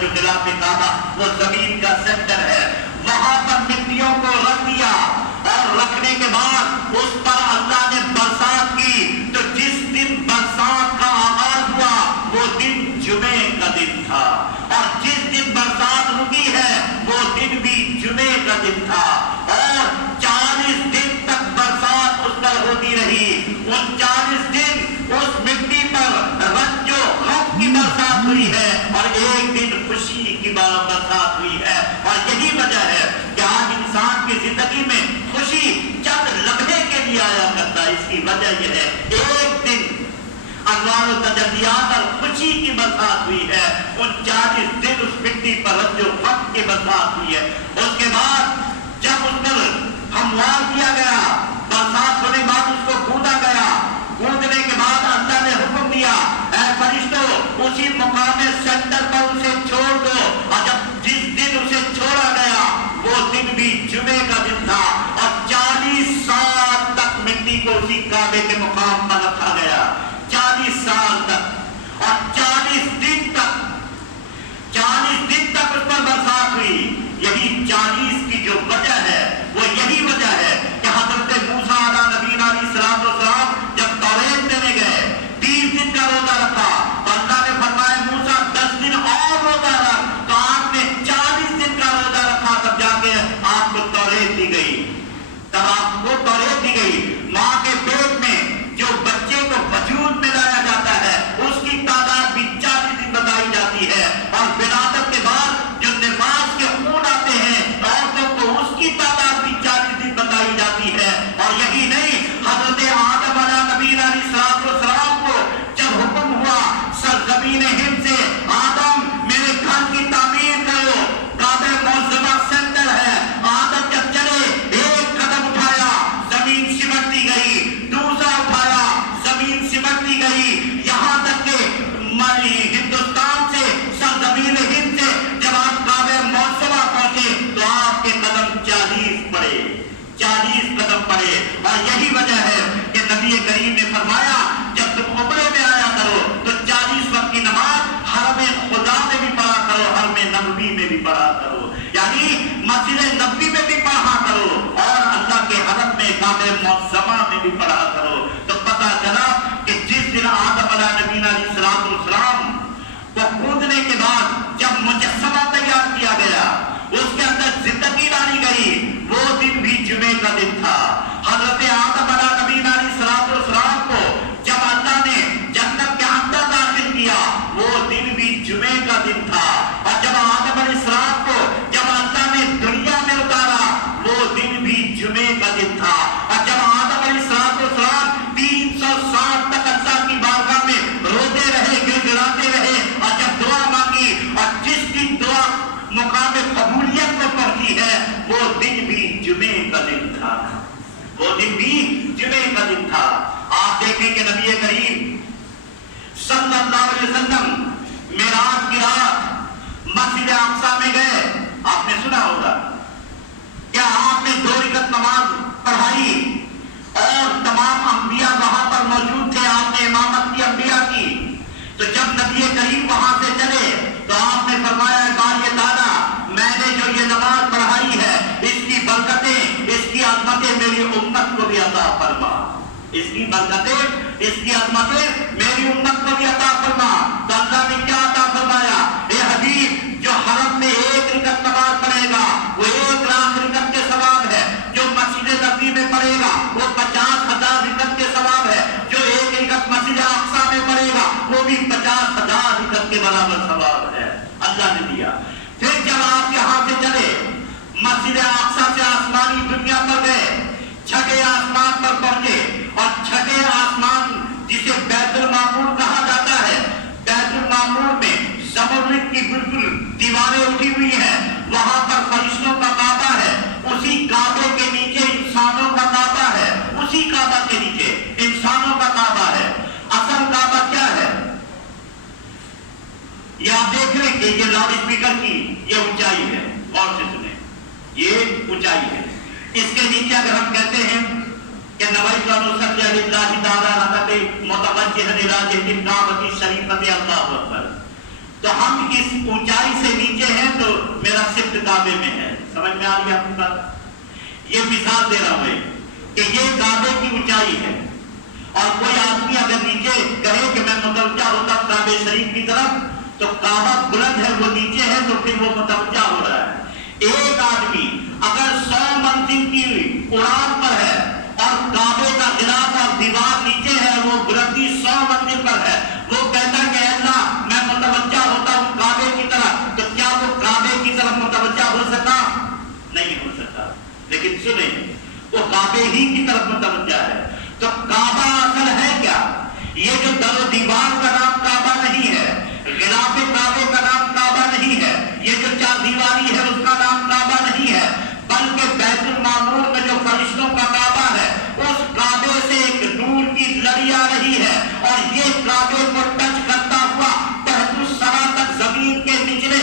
جو غلاف کعبہ وہ زمین کا سینٹر ہے، وہاں پر مٹیوں کو رکھ دیا اور رکھنے کے بعد اس پر اللہ نے برسات کی، تو جس دن برسات کا آغاز ہوا وہ دن جمعے کا دن تھا، اور جس دن برسات رکی ہے وہ دن بھی جمعے کا دن تھا، اور 40 دن تک برسات اس پر ہوتی رہی۔ ان 40 دن اس مٹی پر رنج و غم کی برسات ہوئی ہے، اور ایک دن خوشی کی برسات ہوئی ہے۔ اور یہی وجہ ہے کہ آج انسان کی زندگی میں خوشی چند لمحے کے لیے آیا کرتا ہے، اس کی وجہ یہ ہے ایک دن انوار و تجلیات اور خوشی کی برسات ہوئی ہے، ان 40 دن اس مٹی پر رنج و غم کی برسات ہوئی ہے۔ اس کے بعد جب اس پر ہموار کیا گیا، برسات ہونے کے بعد اس کو کھودا گیا، کھودنے کے بعد اللہ نے حکم دیا اے فرشتوں اسی مقام سینٹر پر اسے چھوڑ دو، اور جب جس دن اسے چھوڑا گیا وہ دن بھی جمعے کا دن تھا، اور 40 سال تک مٹی کو اسی کعبے کے مقام پر رکھا گیا، 40 سال تک، اور 40 دن تک اس پر برسات ہوئی۔ یہی 40 کی جو وجہ ہے وہ یہی وجہ ہے کہ حضرت موسیٰ علیہ نبینا علیہ السلام جب توریت دینے گئے 30 دن کا روزہ رکھا، تو اللہ نے فرمایا موسیٰ 10 دن اور روزہ رکھ، تو آپ نے 40 دن کا روزہ رکھا، تب جا کے آپ کو توریت دی گئی، ماں کے پیٹ میں جو بچے کو وجود میں لایا جاتا ہے اس کی تعداد بھی 40 دن بتائی جاتی ہے، اور ولادت کے بعد جو نفاس کے خون آتے ہیں عورتوں کو اس کی تعداد بھی 40 دن بتائی جاتی ہے۔ اور یہی نہیں، حضرت آدم علیہ نبینا علیہ السلام کو جب حکم ہوا سرزمین ہند سے آدم میرے گھر کی تعمیر کرو، کعبہ معظمہ سینٹر ہے، آدم جب چلے ایک قدم اٹھایا زمین سمٹتی گئی، دوسرا اٹھایا زمین سمٹتی گئی، یہاں تک کہ ہندوستان سے سرزمین ہند سے جب آپ کعبہ معظمہ پہنچے تو آپ کے قدم 40 قدم پڑے۔ اور یہی وجہ ہے کہ نبی کریم نے فرمایا جب تم عمرے میں آیا کرو تو 40 وقت کی نماز حرم خدا میں بھی پڑھا کرو، حرم نبوی میں بھی پڑھا کرو، یعنی مسجد نبوی میں بھی پڑھا کرو، اور اللہ کے حرم میں کعبہ معظمہ میں بھی پڑھا کرو۔ تو پتہ چلا کہ جس دن آدم علیہ نبینا علیہ السلام کو کھودنے کے بعد جب مجسمہ تیار کیا گیا، اس کے اندر زندگی ڈالی گئی، وہ دن بھی جمعے کا دن تھا۔ حضرت آدم علیہ نبینا علیہ السلام کو جب اللہ نے جنت کے اندر داخل کیا وہ دن بھی جمعے کا دن تھا، اور جب آدم علیہ السلام کو جب اللہ نے دنیا میں اتارا وہ دن بھی جمعے کا دن تھا، اور جب آدم علیہ السلام 300 سال تک اللہ کی بارگاہ میں روتے رہے، گڑگڑاتے رہے، اور جب دعا مانگی، اور جس دن دعا مقام قبولیت کو پہنچی ہے وہ دن بھی جمعے کا دن تھا، وہ دن بھی جمعے کا دن تھا۔ آپ دیکھیں کہ نبی کریم صلی اللہ علیہ وسلم معراج کی رات مسجد اقصی میں گئے، آپ نے سنا ہوگا، کیا آپ نے 2 رکعت نماز پڑھائی، اور تمام انبیاء وہاں پر موجود تھے، آپ نے امامت کی انبیاء کی، تو جب نبی کریم وہاں سے چلے تو آپ نے فرمایا باری تعالیٰ میں نے جو یہ نماز پڑھائی ہے اس کی برکتیں، اس کی عظمتیں میری امت کو بھی عطا فرما، اس کی برکتیں، اس کی عظمتیں میری امت کو بھی عطا فرما۔ تو اللہ نے کیا عطا فرمایا؟ اے حبیب جو حرم میں 1 رکعت نماز پڑھے گا وہ 1 لاکھ رکعت کے ثواب ہے، جو مسجد نبوی میں پڑھے گا وہ 50,000 رکعت کے ثواب ہے، جو 1 رکعت مسجد اقصی میں پڑھے گا وہ بھی 50,000 رکعت کے برابر ثواب ہے، اللہ نے دیا۔ پھر جب آپ یہاں سے چلے مسجد اقصی سے آسمانی دنیا پر گئے، چھٹے آسمان پر پہنچے، اور چھٹے آسمان جسے بیت المعمور کہا جاتا ہے، بیت المعمور میں زمرد کی بالکل دیواریں اٹھی ہوئی ہیں، وہاں پر فرشتوں کا کعبہ ہے، اسی کعبے کے نیچے انسانوں کا کعبہ ہے، اسی کعبہ کے نیچے انسانوں کا کعبہ ہے۔ اصل کعبہ کیا ہے؟ یہ آپ دیکھ رہے کہ یہ لاؤڈ اسپیکر کی یہ اونچائی ہے، غور سے سنیں، یہ اونچائی ہے۔ اس کے نیچے اگر ہم کہتے ہیں کہ نویت ان اصلی للہ تعالی رکعتین متوجہا الی جہۃ الکعبۃ الشریفۃ اللہ اکبر، تو ہم اس اونچائی سے نیچے ہیں تو میرا صفت کعبے میں ہے. سمجھ میں آ رہی ہے آپ کی بات؟ یہ مثال دے رہا ہوں میں کہ یہ کعبے کی اونچائی ہے، اور کوئی آدمی اگر نیچے کہے کہ میں متوجہ ہوتا ہوں کعبے شریف کی طرف، تو کعبہ بلند ہے وہ نیچے ہے تو پھر وہ متوجہ ہو رہا ہے. ایک آدمی اگر 100 منزل کی اڑان پر ہے اور کعبے کا غلاف اور دیوار نیچے ہے، وہ بلندی 100 منزل پر ہے، وہ کہتا ہے کہ اللہ میں متوجہ ہوتا ہوں کعبے کی طرف، تو کیا وہ کعبے کی طرف متوجہ ہو سکا؟ نہیں ہو سکا. لیکن سنیں، وہ کعبے ہی کی طرف متوجہ ہے. تو کعبہ اصل ہے کیا؟ یہ جو در و دیوار کا نام کعبہ نہیں ہے، غلاف کعبے کا نام کعبہ نہیں ہے، یہ جو چار دیواری ہے اس کا نام کعبہ نہیں ہے، بلکہ بیت المعمور میں جو فرشتوں کا کعبہ ہے، اس کعبے سے ایک نور کی لڑی آ رہی ہے، اور یہ کعبے کو ٹچ کرتا ہوا تحت الثری تک زمین کے نچلے